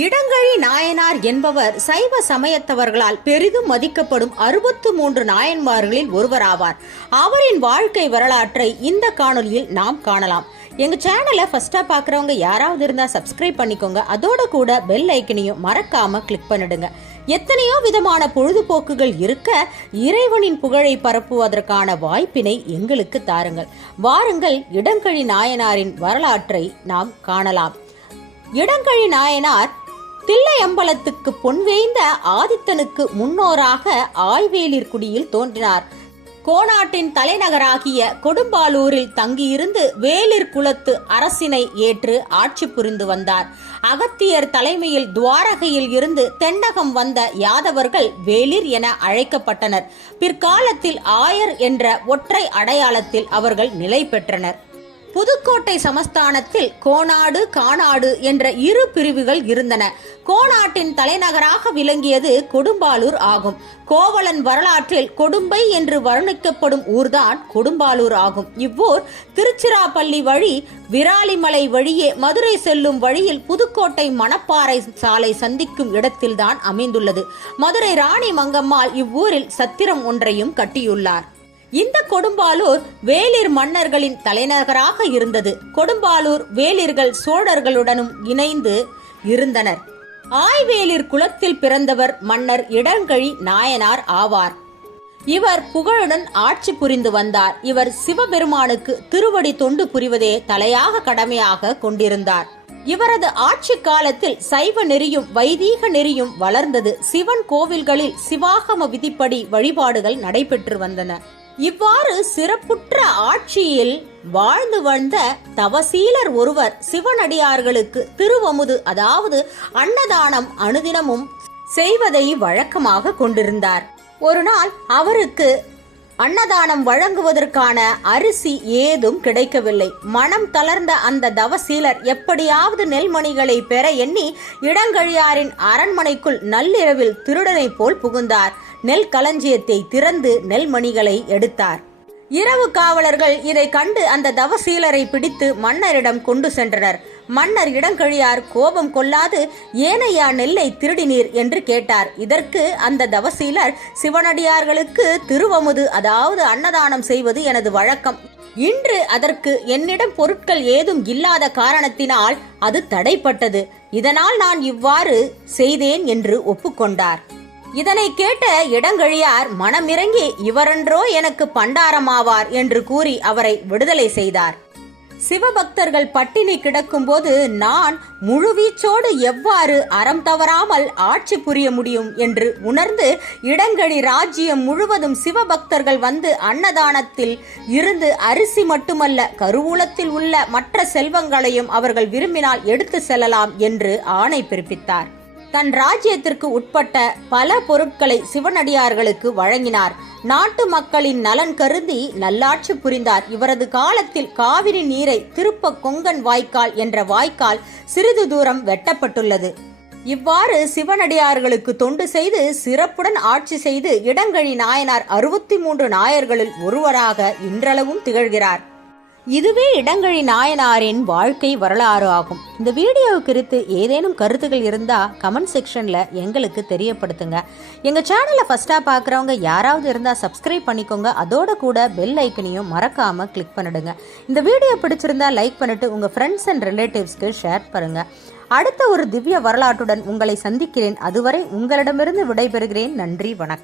இடங்கழி நாயனார் என்பவர் சைவ சமயத்தவர்களால் பெரிதும் மதிக்கப்படும் அறுபத்து மூன்று நாயன்மார்களில் ஒருவராவார். அவரின் வாழ்க்கை வரலாற்றை இந்த காணொலியில் நாம் காணலாம். எங்க சேனலை ஃபர்ஸ்டா பார்க்குறவங்க யாராவது இருந்தா சப்ஸ்கிரைப் பண்ணிக்கோங்க. அதோட கூட பெல் ஐக்கனையும் மறக்காம கிளிக் பண்ணிடுங்க. எத்தனையோ விதமான பொழுதுபோக்குகள் இருக்க இறைவனின் புகழை பரப்புவதற்கான வாய்ப்பினை எங்களுக்கு தாருங்கள். வாருங்கள் இடங்கழி நாயனாரின் வரலாற்றை நாம் காணலாம். இடங்கழி நாயனார் தில்லையம்பலத்துக்கு பொன்வேய்ந்த ஆதித்தனுக்கு முன்னோராக ஆய்வேலிர்குடியில் தோன்றினார். கோனாட்டின் தலைநகராகிய கொடும்பாலூரில் தங்கியிருந்து வேலிர் குலத்து அரசினை ஏற்று ஆட்சி புரிந்து வந்தார். அகத்தியர் தலைமையில் துவாரகையில் இருந்து தென்னகம் வந்த யாதவர்கள் வேலிர் என அழைக்கப்பட்டனர். பிற்காலத்தில் ஆயர் என்ற ஒற்றை அடையாளத்தில் அவர்கள் நிலை பெற்றனர். புதுக்கோட்டை சமஸ்தானத்தில் கோனாடு கானாடு என்ற இரு பிரிவுகள் இருந்தன. கோனாட்டின் தலைநகராக விளங்கியது கொடும்பாலூர் ஆகும். கோவலன் வரலாற்றில் கொடும்பை என்று வர்ணிக்கப்படும் ஊர்தான் கொடும்பாலூர் ஆகும். இவ்வூர் திருச்சிராப்பள்ளி வழி விராலிமலை வழியே மதுரை செல்லும் வழியில் புதுக்கோட்டை மணப்பாறை சாலை சந்திக்கும் இடத்தில்தான் அமைந்துள்ளது. மதுரை ராணி மங்கம்மாள் இவ்வூரில் சத்திரம் ஒன்றையும் கட்டியுள்ளார். இந்த கொடும்பாலூர் வேலிர் மன்னர்களின் தலைநகராக இருந்தது. கொடும்பாலூர் வேலிர்கள் சோழர்களுடனும் இணைந்து இருந்தனர். ஆய்வேலிர் குலத்தில் பிறந்தவர் மன்னர் இடங்கழி நாயனார் ஆவார். இவர் புகழுடன் ஆட்சி புரிந்து வந்தார். இவர் சிவபெருமானுக்கு திருவடி தொண்டு புரிவதே தலையாக கடமையாக கொண்டிருந்தார். இவரது ஆட்சி காலத்தில் சைவ நெறியும் வைதீக நெறியும் வளர்ந்தது. சிவன் கோவில்களில் சிவாகம விதிப்படி வழிபாடுகள் நடைபெற்று வந்தன. இவ்வாறு சிறப்புற்ற ஆட்சியில் வாழ்ந்து வந்த தவசீலர் ஒருவர் சிவனடியார்களுக்கு திருவமுது அதாவது அன்னதானம் அனுதினமும் செய்வதை வழக்கமாக கொண்டிருந்தார். ஒரு நாள் அவருக்கு அன்னதானம் வழங்குவதற்கான அரிசி ஏதும் கிடைக்கவில்லை. மனம் தளர்ந்த அந்த தவசீலர் எப்படியாவது நெல்மணிகளை பெற எண்ணி இடங்கழியாரின் அரண்மனைக்குள் நள்ளிரவில் திருடனை போல் புகுந்தார். நெல் களஞ்சியத்தை திறந்து நெல்மணிகளை எடுத்தார். இரவு காவலர்கள் இதை கண்டு அந்த தவசீலரை பிடித்து மன்னரிடம் கொண்டு சென்றனர். மன்னர் இடங்கழியார் கோபம் கொள்ளாது ஏனையா நெல்லை திருடினீர் என்று கேட்டார். இதற்கு அந்த தவசீலர் சிவனடியார்களுக்கு திருவமுது அதாவது அன்னதானம் செய்வது எனது வழக்கம். இன்று அதற்கு என்னிடம் பொருட்கள் ஏதும் இல்லாத காரணத்தினால் அது தடைப்பட்டது. இதனால் நான் இவ்வாறு செய்தேன் என்று ஒப்புக்கொண்டார். இதனை கேட்ட இடங்கழியார் மனமிறங்கி இவரன்றோ எனக்கு பண்டாரமாவார் என்று கூறி அவரை விடுதலை செய்தார். சிவபக்தர்கள் பட்டினி கிடக்கும்போது நான் முழுவீச்சோடு எவ்வாறு அறம் தவறாமல் ஆட்சி புரிய முடியும் என்று உணர்ந்து இடங்கழி ராஜ்யம் முழுவதும் சிவபக்தர்கள் வந்து அன்னதானத்தில் இருந்து அரிசி மட்டுமல்ல கருவூலத்தில் உள்ள மற்ற செல்வங்களையும் அவர்கள் விரும்பினால் எடுத்து செல்லலாம் என்று ஆணை பிறப்பித்தார். தன் ராஜ்யத்திற்கு உட்பட்ட பல பொருட்களை சிவனடியார்களுக்கு வழங்கினார். நாட்டு மக்களின் நலன் கருதி நல்லாட்சி புரிந்தார். இவரது காலத்தில் காவிரி நீரை திருப்ப கொங்கன் வாய்க்கால் என்ற வாய்க்கால் சிறிது தூரம் வெட்டப்பட்டுள்ளது. இவ்வாறு சிவனடியார்களுக்கு தொண்டு செய்து சிறப்புடன் ஆட்சி செய்து இடங்கழி நாயனார் அறுபத்தி மூன்று நாயர்களில் ஒருவராக இன்றளவும் திகழ்கிறார். இதுவே இடங்கழி நாயனாரின் வாழ்க்கை வரலாறு ஆகும். இந்த வீடியோ குறித்து ஏதேனும் கருத்துகள் இருந்தால் கமெண்ட் செக்ஷனில் எங்களுக்கு தெரியப்படுத்துங்க. எங்கள் சேனலை ஃபஸ்ட்டாக பார்க்குறவங்க யாராவது இருந்தால் சப்ஸ்கிரைப் பண்ணிக்கோங்க. அதோட கூட பெல் ஐக்கனையும் மறக்காமல் கிளிக் பண்ணிடுங்க. இந்த வீடியோ பிடிச்சிருந்தா லைக் பண்ணிட்டு உங்கள் ஃப்ரெண்ட்ஸ் அண்ட் ரிலேட்டிவ்ஸ்க்கு ஷேர் பண்ணுங்கள் அடுத்த ஒரு திவ்ய வரலாற்றுடன் உங்களை சந்திக்கிறேன். அதுவரை உங்களிடமிருந்து விடைபெறுகிறேன். நன்றி வணக்கம்.